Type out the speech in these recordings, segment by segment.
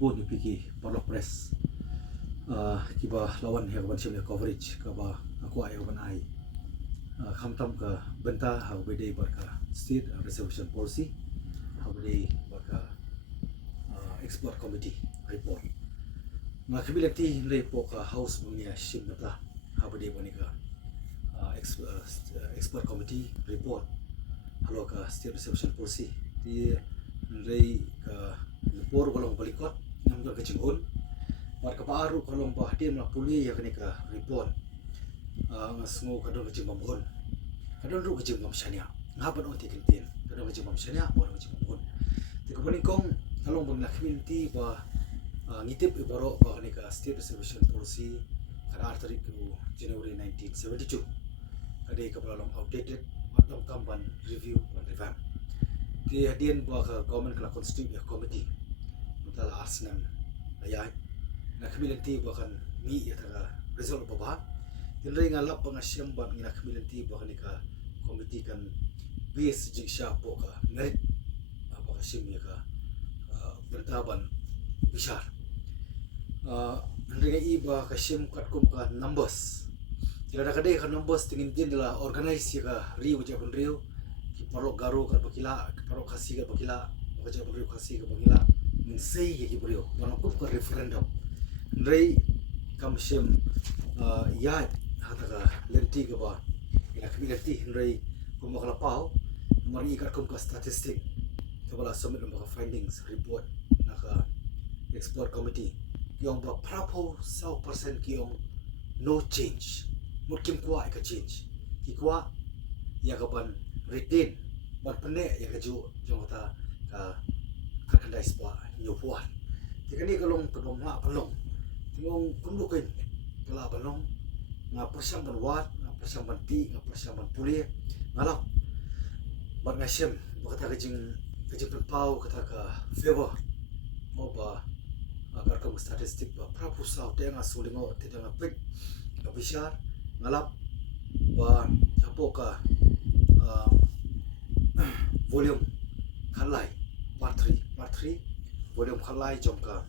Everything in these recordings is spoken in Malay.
keyboard ni piki parlok press kiba lawan he kaban shim coverage kaba aku ay kaban ay khamtam ka benta how bede barka state reservation policy how bede barka export committee report nga kability lepo ka house bunya shim nata how bede bonika export committee report halo ka state reservation policy di rei ka por kolong balikot ngam ka kecingun war ka paru kolong bahdim la puli ya kenika report ngasngo kadon kecing mamhon kadon ru kecing mam shania ngapan on tikintin kadon kecing mam shania por kecing mamhon ti ko kong kalong bang community ba ngitip ibaro ba kenika state reservation policy kada artari ku January 1972 ade ka palong outdated atau kamban review dan revamp di hadian buat government kala constituent committee mutala arsenal ayat na community bahkan mi ya tara result baba tinrai ngalap pangasyam ban na community bahkan ka committee kan base jigsha po ka merit apa kasim ya ka bertaban besar tinrai iba kasim katkum ka numbers tidak ada kadai ka numbers tingin din adalah organize ya ka riu japon riu parok garu ka bakila parok kasih ka bakila baca beriu kasih ka bakila mensei ya beriu walaupun ke referendum ndrei kamshim ya hataka lenti ka ba ina kability ndrei kumakala pau mari ka kum ka statistic tabala submit ng findings report naka export committee yung ba prapo 100% kiyong no change mungkin kuat ka change kikwa ya kapan retain ban pene ya kaju jong ta ka kandai spa nyopuan tikani kalong kadong nga palong tingong kundukin kala balong nga persam ban wat nga persam ban ti nga persam ban puli ngalap ban ngasem bakata kajing pau kata ka favor mo ba agar kamu statistik ba prapusau te nga sulingo te nga pek ka bisar ngalap ba apo ka volume khalai part 3 volume khalai jongka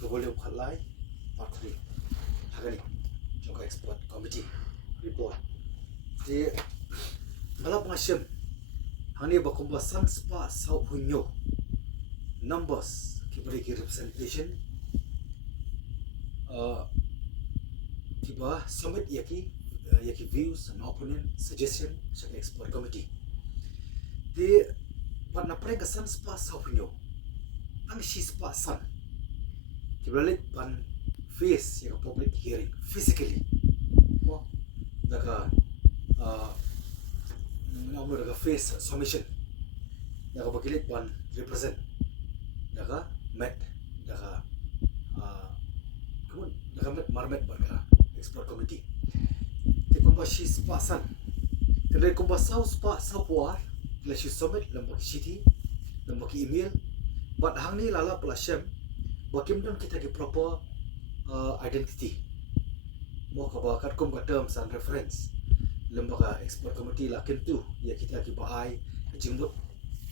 volume khalai part 3 hagani jongka export committee report di ngalap ngasem hani bakumba sanspa sau punyo numbers kibari ki representation kiba submit yaki views and opinion suggestion sa export committee di pada prega san spa sa opinion ang si spa san kibalit pan face yung public hearing physically mo daga daga face submission daga bagilit pan represent daga met daga kamun daga met marmet daga export committee kumba shi spa san tele kumba sau spa sau puar la shi submit lambak city lambak email but hang ni lala plashem bakim don kita ki proper identity mo ka bakat kumba terms and reference lambak export committee la kentu ya kita ki baai jimbut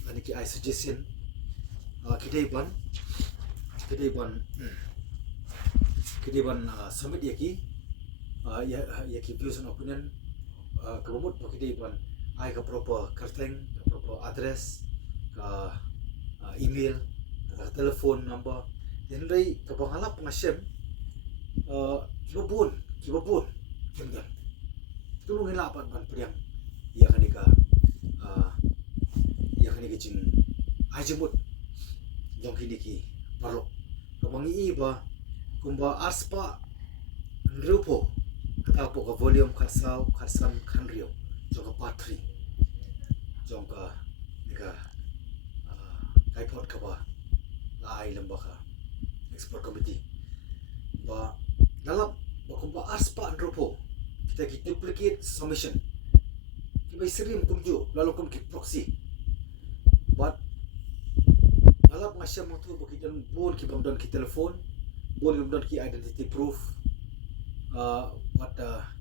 ani ki ai suggestion kidai ban submit ya ki ya ki views and opinion kabumut pakidai ban ai ka proper karteng ka proper address ka email ka telephone number denrai ka pangalap ngasem kibabun kimdan tulungin lapan ban priang ya kanika jing ai jemut jong kiniki parok kamangi iba kumba arspa nrupo katapo ka volume karsam kanrio jongka part 3 jongka nika kaipot ka ba lai lambaka export committee ba dalam bakumba arspa nrupo kita ki duplicate submission kibai serim kumju lalu kum ki proxy but dalam ngasya matu bakidan bon ki bamdan ki telefon bon ki bamdan ki identity proof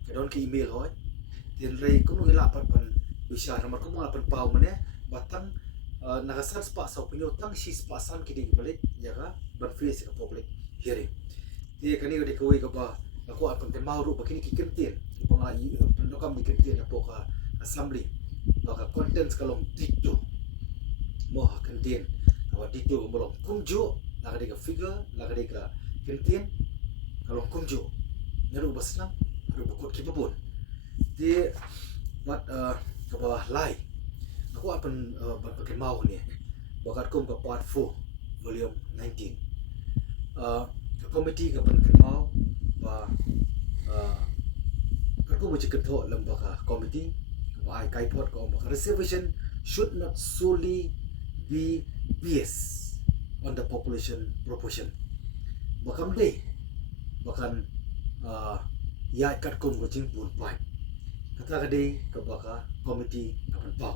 kadon ki email hoy tin rei kuno ilapan pan bisa nomor kuno ilapan pau mane batang nakasan spa sa opinyo tang si spa san kidi balik ya ka ban face ka public hearing dia kani de kawai ka ba ako apan kan mauru ba kini kikentin panga pendokam dikentin apo ka assembly baka contents kalong dito mo kentin awa dito bolong kumjo lagade ka figure lagade ka kentin kalong kumjo naru basna haru bukot kipapun dia wat ka ba lai ako apan pakai mau ni bakat kum ke part 4 volume 19 ke komiti ke pan mau ba aku baca ketua lembaga komiti ba ai kai pot ko ba reservation should not solely be based on the population proportion bakam deh bahkan ya kat kum ko jing pun pai kata kadai ke baka komiti kapan pau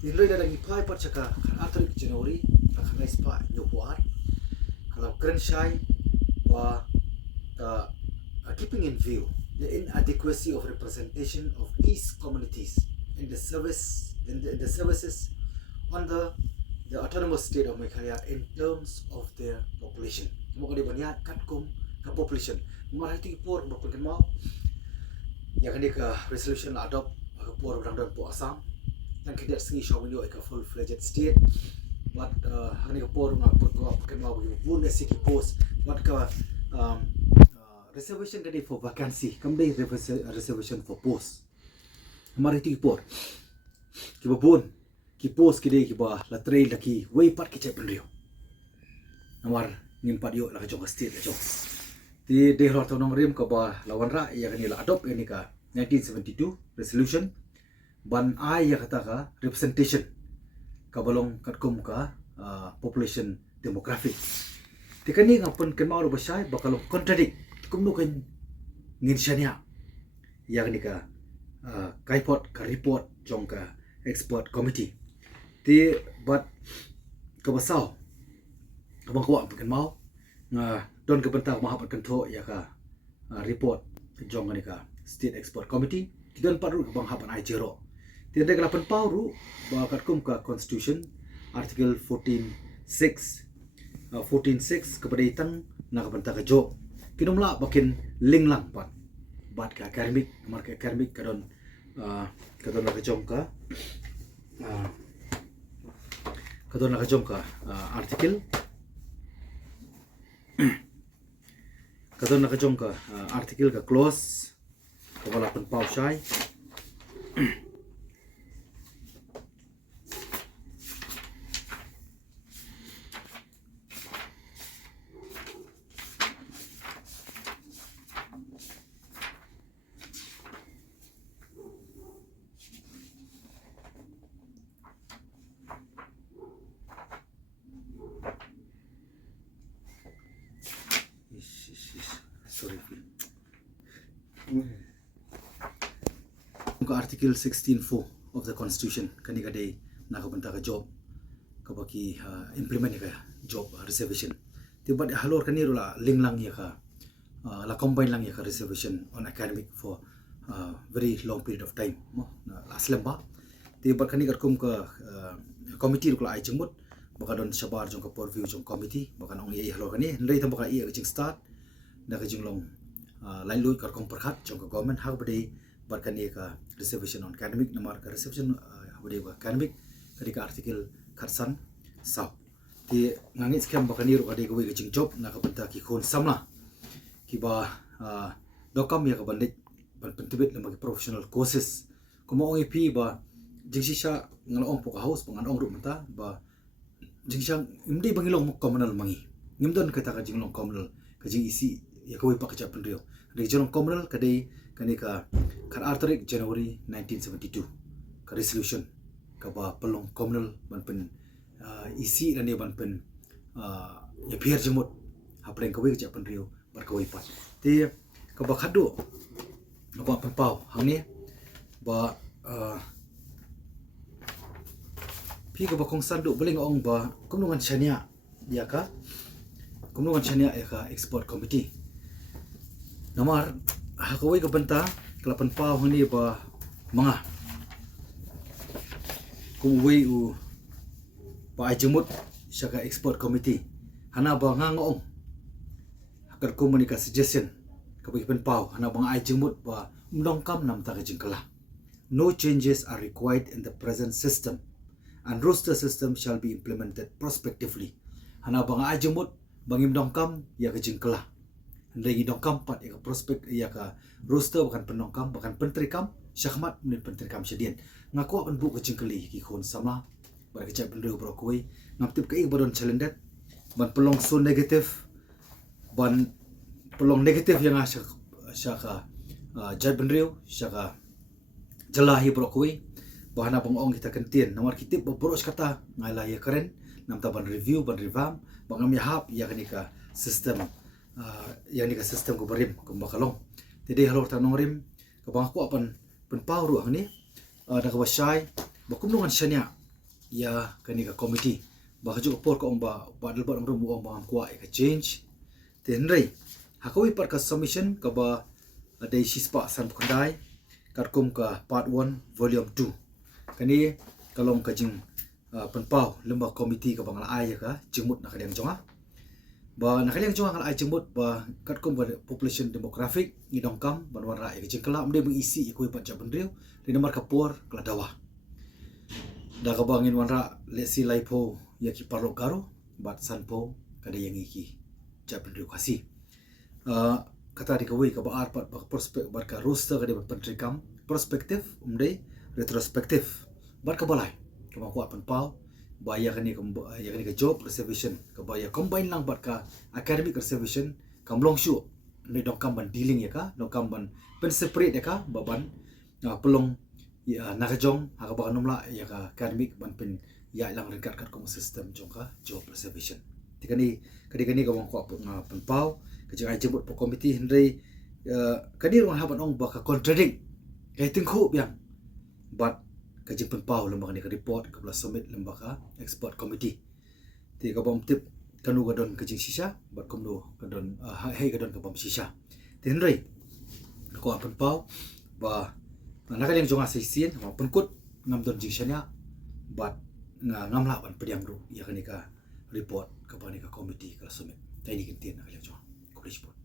Tinloi dah lagi pai pat cakap atur Januari akan naik spa nyobuat kalau keren syai ba keeping in view the inadequacy of representation of these communities in the services on the autonomous state of Meghalaya in terms of their population. Mau kau banyak katkum ke population. Mari kita por berpikir mau yang ini ke resolution adopt ke por berang po Assam. Yang kita sengi shawinyo ika full-fledged state wat hani ka por nga por ko kan ma bun siki post wat ka reservation kadi for vacancy kam dai reservation for post mari ti por ki bun ki post ki dai ki ba la trail la ki way pat ki chep nrio namar ngimpat yo la ka jong state la jong ti de ro to nong rim ka ba lawan ra ya kan la adopt ini ka 1972 resolution ban ai ya kata ka representation kabalong katkum ka population demographic tikani ngapun kenmau basai bakalong contradict kumno kan ngin syania yang ni ka kaipot ka report jong ka expert committee ti but kabasau kabang ko kenmau nga don ka bentak mahapat kentho ya ka report jong ni ka state expert committee tidon paru bang hapan ai jero tidak kelapan pauru bakat kum ke constitution artikel 14.6 kepada itang nak bantah ke job kinumla bakin ling lang pat bat ka academic nomor ke academic kadon nak jom ka kadon nak jom ka artikel kadon nak jom ka artikel ka clause kepala penpau syai Muka artikel 16.4 of the constitution kani kadai nak bantah ka job kabaki implement ka job reservation tiba halor kani rula ling lang ya ka la combine lang ya ka reservation on academic for very long period of time mo aslam ba tiba kani katkum ka committee rula ai jengmut baka don sabar jong ka purview jong committee baka ong ye halor kani ndai tam baka ye jing start na ka jinglong lain lui katkum perkhat jong ka government hak badai barkan ye ka reservation on academic namar ka reservation habde ba academic kadika artikel kharsan saw ti ngangit scam bakani ru ade ko jing job na ka banta ki khon samla ki ba dokam ya ka bandit ban pentibit lemba professional courses kuma ong ep ba jingsisha ngalong po ka house pangan ong ru mata ba jingsha imdi bangilong communal mangi ngimdon kata ka jinglong communal ka jing isi ya ko pa ka cha pendrio de jinglong communal kadai kani ka artarik January 1972 ka resolution ka ba pelong communal ban pen isi dan dia ban pen ya biar jemut hapleng ka wi ja pen rio bar ka wi pat ti ka ba khadu ba pen pau hang ni ba pi ka ba kong sandu beling ong ba kumnungan chania dia ka kumnungan chania ya ka export committee nomor hakawai ka banta kelapan pau ni ba mga kumuwi u ba ai jemut syaka expert committee hana ba ngangong hakar komunika suggestion ka bagi penpau hana bang ai jemut ba mdongkam nam ta jingkala. No changes are required in the present system and roster system shall be implemented prospectively. Hana bang ai jemut bang mdongkam ya ka jingkala. Lagi dongkam pat ya ka prospek ya ka roster bukan pendongkam bukan pentrikam syahmat men pentrikam sedien ngaku ban bu ka jingkali ki khon sama ba ka cak bendeu bro koi ngam tip ka ik badon challendet ban pelong so negatif ban pelong negatif yang syaka jat bendeu syaka jelahi bro koi bahana pengong kita kentien nomor kitip boros kata ngalah ya keren nam ta ban review ban revamp bangam ya hap ya kanika sistem yang ni ka sistem ko berim ko bakalong tidi halor tanong rim ka bang ko apan penpau ruang ni da ka wasai bakum nungan syanya ya kanika committee ba ju por ko ba badal ba rum bu bang ko ka change tenrei hakawi par ka submission ka ba dei sispa san kundai karkum ka part 1 volume 2 kani kalong ka jing penpau lemba committee ka bang la ai ka jengmut nak kadang jonga ba nakaliang jonga ai jengmut ba katkum ba population demographic ni dongkam banwan ra ka jingkala amde mengisi ikoi pat jabendriu di nomor kapor kala dawa da ka bangin wanra lesi laipo ya ki parlo garo bat sanpo kada yang iki jabendriu kasi kata di kawi ka ba arpat ba prospek ba ka roster ka di pentrikam prospektif umde retrospektif bat ka balai ka ba kuat penpau baya kani ka job reservation ka baya combine lang bat ka academic reservation kam long shu ni dongkam ban dealing ya ka dongkam ban pen separate ya ka baban pelong ya nakajong ha ka ba nomla ya ka academic ban pen ya lang rekat kat kom system jong ka job reservation tikani kani ka bang ko penpau ka jang ai jebut po committee hendrei kani rong haban ong ba ka contradict kai tingkhu biang but kajing penpau lembaga ni ka report ka submit lembaga expert committee ti ka bom tip kanu gadon kajing sisa bat komdo gadon hai gadon ka bom sisa tenrei ko penpau ba nakaling jonga sisien ma penkut ngam don jingshanya bat ngam la ban pediam ru ya kanika report ka bani ka committee ka submit tai ni kentien nakaling jonga ko report